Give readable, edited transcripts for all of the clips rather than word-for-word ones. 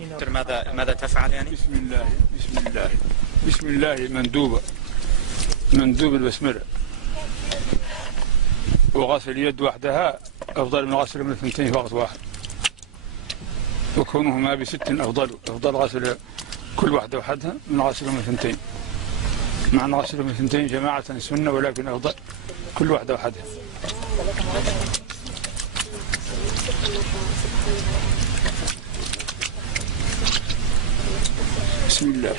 ماذا تفعل يعني؟ بسم الله مندوب البسملة، وغسل اليد وحدها أفضل من غسل من الثنتين في وقت واحد، وكونهما بست أفضل غسل كل واحدة وحدها من غسل من الثنتين، مع أن غسل من الثنتين جماعة سنة، ولكن أفضل كل واحدة وحدها. بسم الله.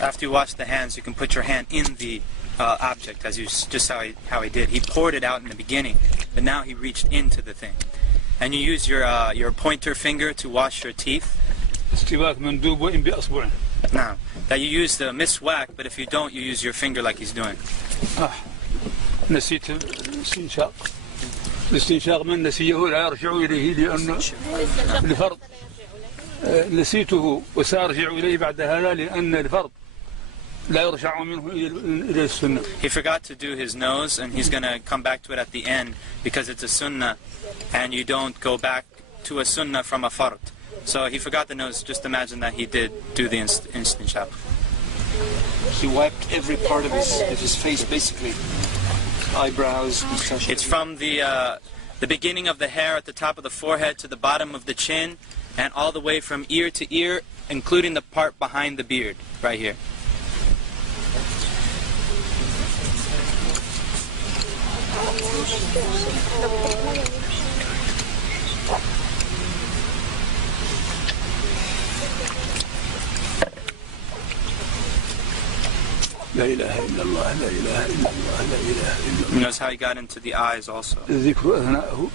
After you wash the hands, you can put your hand in the object, as you just how he did. He poured it out in the beginning, but now he reached into the thing. And you use your pointer finger to wash your teeth. Now, that you use the miswak, but if you don't, you use your finger like he's doing. نسيت الاستنشاق من نسيه لا يرجع إليه لأن الفرض نسيته وسأرجع إليه بعد هذا لأن الفرض لا يرجع منه إلى السنة. He forgot to do his nose, and he's going to come back to it at the end because it's a sunnah, and you don't go back to a sunnah from a fard. So he forgot the nose. Just imagine that he did do the istinshaq. He wiped every part of his face, basically. Eyebrows. It's from the beginning of the hair at the top of the forehead to the bottom of the chin, and all the way from ear to ear, including the part behind the beard, right here. لا إله إلا الله لا إله إلا الله لا إله إلا الله. Notice how he got into the eyes also. الذكر أثناءه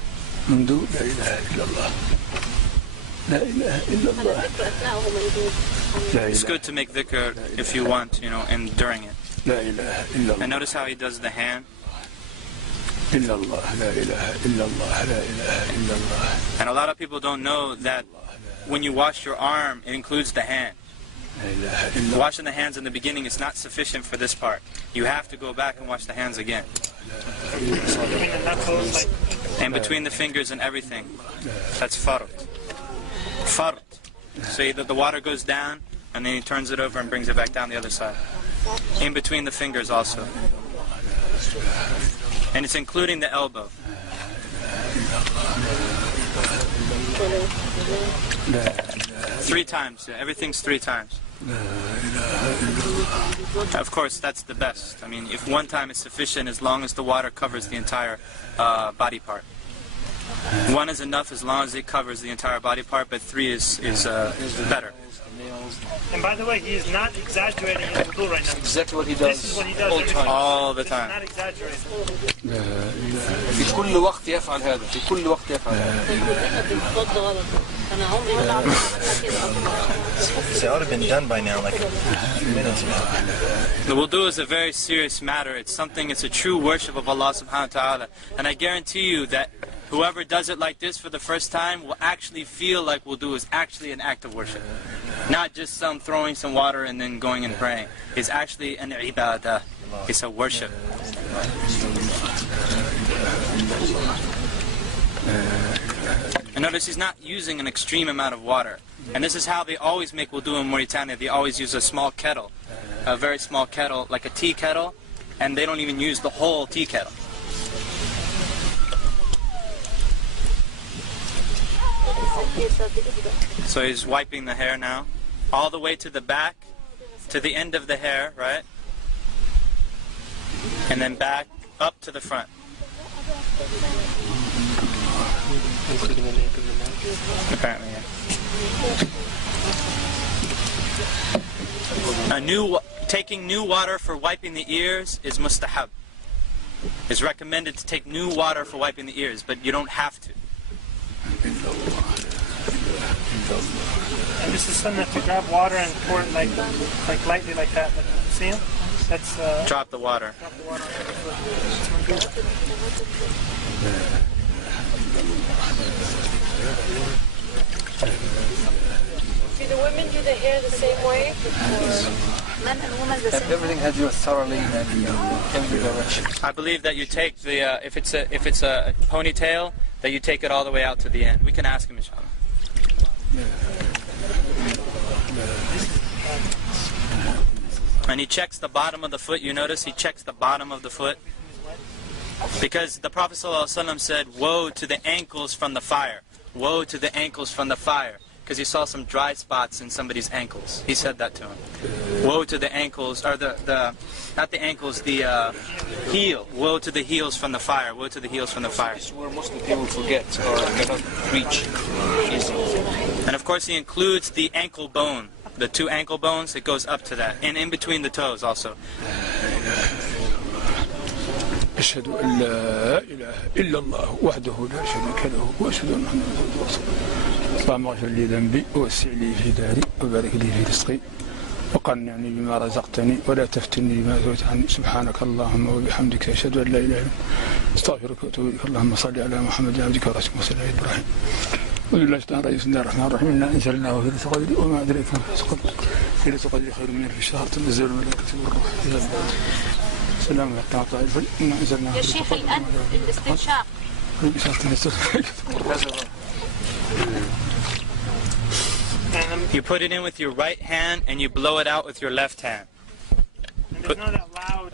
منذ لا إله إلا الله لا إله إلا الله. It's good to make dhikr if you want, and during it. لا إله إلا الله. And notice how he does the hand. إلا الله لا إله إلا الله لا إله إلا الله. And a lot of people don't know that when you wash your arm, it includes the hand. Washing the hands in the beginning is not sufficient for this part. You have to go back and wash the hands again. And between the fingers and everything. That's fard. Fard. So that the water goes down, and then he turns it over and brings it back down the other side. In between the fingers also. And it's including the elbow. Three times. Yeah, everything's 3 times. Of course, that's the best. I mean, if one time is sufficient, as long as the water covers the entire body part. 1 is enough as long as it covers the entire body part, but 3 is better. And by the way, he is not exaggerating in wudu right now. Exactly what he does. This is what he does all the time. Not exaggerating. في كل وقت يفعل هذا. في كل وقت يفعل هذا. It would have been done by now, like a few minutes ago. The wudu is a very serious matter. It's a true worship of Allah subhanahu wa ta'ala. And I guarantee you that whoever does it like this for the first time will actually feel like wudu is actually an act of worship. Not just throwing some water and then going and praying. It's actually an ibadah. It's a worship. And notice he's not using an extreme amount of water. And this is how they always make wudu in Mauritania. They always use a small kettle, a very small kettle, like a tea kettle, and they don't even use the whole tea kettle. So he's wiping the hair now, all the way to the back, to the end of the hair, right? And then back up to the front. Apparently, yeah. Taking new water for wiping the ears is mustahab. It's recommended to take new water for wiping the ears, but you don't have to. And this is Sunna to grab water and pour it like lightly like that. See him? That's drop the water. Drop the water. Do the women do the hair the same way? Men and women the same way? Everything has you thoroughly in every direction. I believe that you take the if it's a ponytail, that you take it all the way out to the end. We can ask him, inshallah. And he checks the bottom of the foot. You notice he checks the bottom of the foot. Because the Prophet ﷺ said, woe to the ankles from the fire. Woe to the ankles from the fire. Because he saw some dry spots in somebody's ankles. He said that to him. Woe to the ankles, or not the ankles, the heel. Woe to the heels from the fire. Woe to the heels from the fire. This is where Muslim people forget or cannot reach easily. And of course he includes the ankle bone. The 2 ankle bones, it goes up to that. And in between the toes also. أشهد أن لا إله إلا الله وحده لا شريك له وأشهد أن محمدا رسول الله. اللهم اغفر لي ذنبي ووسع لي في داري وبارك لي في رزقي وقنعني بما رزقتني ولا تفتني بما زويت عني. سبحانك اللهم وبحمدك أشهد أن لا إله إلا أنت أستغفرك وأتوب إليك. اللهم صل على محمد عبدك ورسولك وصل على إبراهيم. ولله تعالى بسم الله الرحمن الرحيم. إنا أنزلناه في ليلة القدر وما أدريك ما ليلة القدر خير من ألف شهر تنزل الملائكة والروح فيها. سلام عليكم ورحمة الله. يا شيخ الآن الاستنشاق. You put it in with your right hand and you blow it out with your left hand. It's not that loud.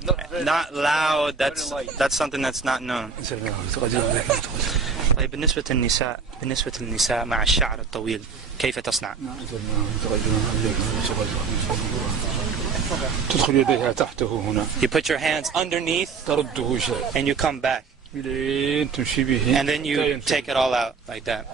Not loud. That's something that's not known. طيب بالنسبة للنساء مع الشعر الطويل كيف تصنع؟ تدخل يديها تحته هنا. You put your hands underneath ترده شيء. and you come back. تمشي به. And then you take it all out like that.